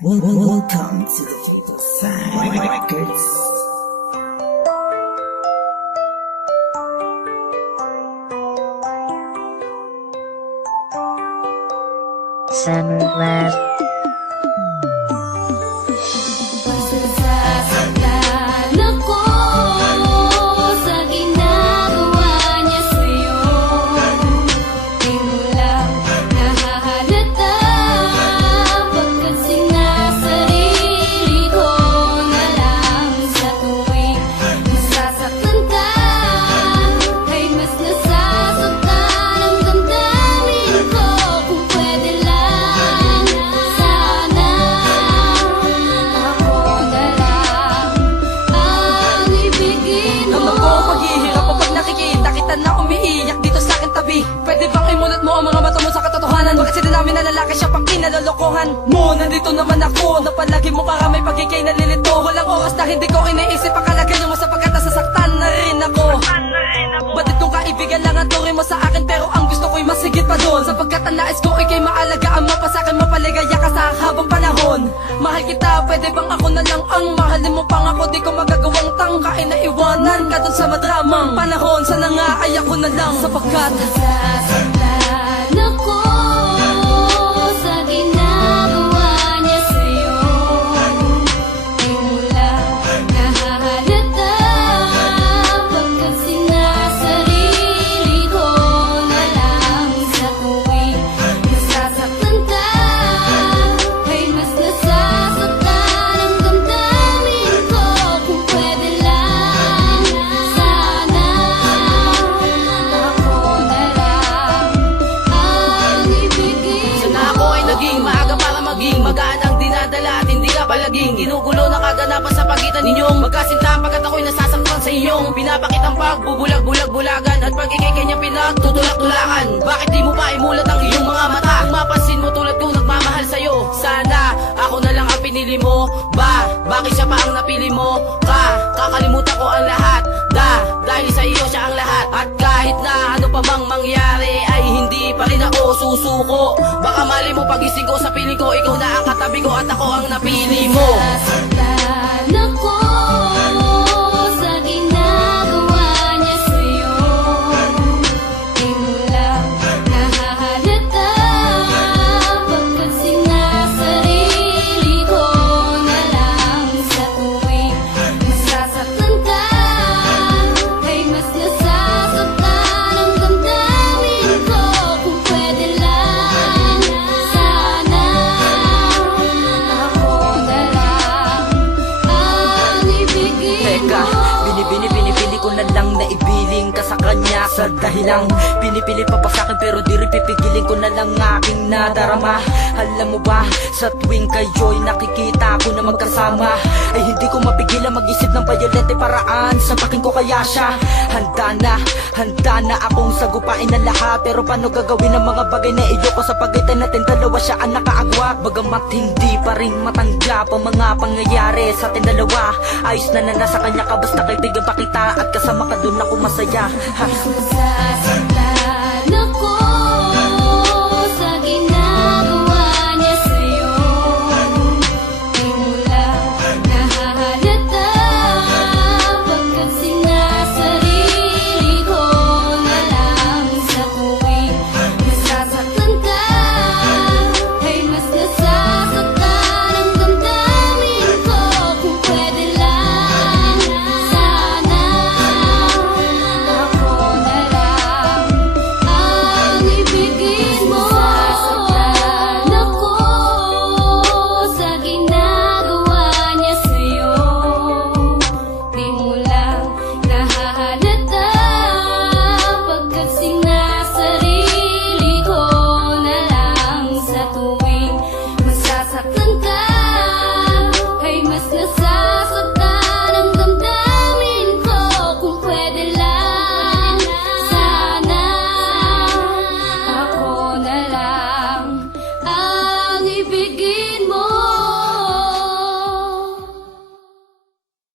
Welcome to the People Side Records. Summer Lab. Masasaktan ako sa ginagawa niya sa'yo. Di mo lang nahahalata pagkat sinasarili ko na lang sa tuwing nasasaktan ka ay mas nasasaktan ang damdamin ko. Kung pwede lang sana ako na lang ang ibigin mo. Alam ko paghihirap kapag nakikita kita na umiiyak dito sa akin tabi. Pwede bang imunat mo ang mga mata mo sa katotohanan? Bakit sila namin na lalaki siya pang kinalolokohan mo? Nandito naman ako na palagi mo karamay pagkikay nalilito. Walang oras na hindi ko iniisip ang kalagayan mo sapagkat nasasaktan na rin ako. Batid kong kaibigan lang ang turing mo sa akin, pero ang gusto ko'y masigit pa doon. Sapagkat ang nais ko ikay maalagaan mo pa sa'kin, mapaligaya ka sa habang panahon. Mahal kita, pwede bang ako na lang ang mahalin mo pang ako? Di ko magagawang tangkain na iwanan ka dun sa madramang panahon. Sana nga ay ako na lang sapagkat Nasasaktan ako sa ginagawa niya sa'yo. Di mo lang nahahalata pagkat sinasarili ko na lang sa tuwing nasasaktan ka ay mas nasasaktan ang damdamin ko. Kung pwede lang sana ako na lang ang ibigin sana ako ay naging maaga para maging magaan ang dinadala at hindi ka palaging ginugulo na kaganapan sa pagitan ninyong magkasinta pagkat ako'y nasasaktan sa iyong pinapakitang pagbubulag-bulag-bulagan at pagiging kanyang pinagtutulak-tulakan. Bakit di mo pa imulat ang iyong mga mata? Kung mapansin mo tulad kong nagmamahal sa'yo, sana ako na lang ang pinili mo. Bakit siya pa ang napili mo? Kakalimutan ko ang lahat dahil sa iyo siya ang lahat. At kahit na ano pa bang mangyari ay hindi pa rin ako susuko. Baka mali mo pagising ko sa piling ko, ikaw na ang katabi ko at ako ang napili mo. Nasasaktan ako sa ginagawa niya sa'yo. Di mo lang nahahalata pagkat sinasarili ko na lang sa tuwing nasasaktan ka ay mas nasasaktan ang damdamin ko. Kung pwede lang sana ako na lang ang ibigin Teka, mo. pinipili ko na lang na ibiling ka sa kanya sa dahilang pinipili pa ba sa'kin pero di rin pipigilin ko na lang aking nadarama. Alam mo ba, sa tuwing kayo'y nakikita ko na magkasama ay hindi ko mapigilan mag-isip ng bayolente paraan sa paking ko kaya siya. Handa na akong sagupain ang lahat, pero paano gagawin ang mga bagay na iyo ko sa pagitan natin dalawa? Siya ang nakaagwat, bagamat hindi pa rin matanggap ang mga pangyayari sa atin dalawa. Ayos na nasa kanya ka, basta kaibigan pa kita at kasama ka dun ako masaya. Nasasaktan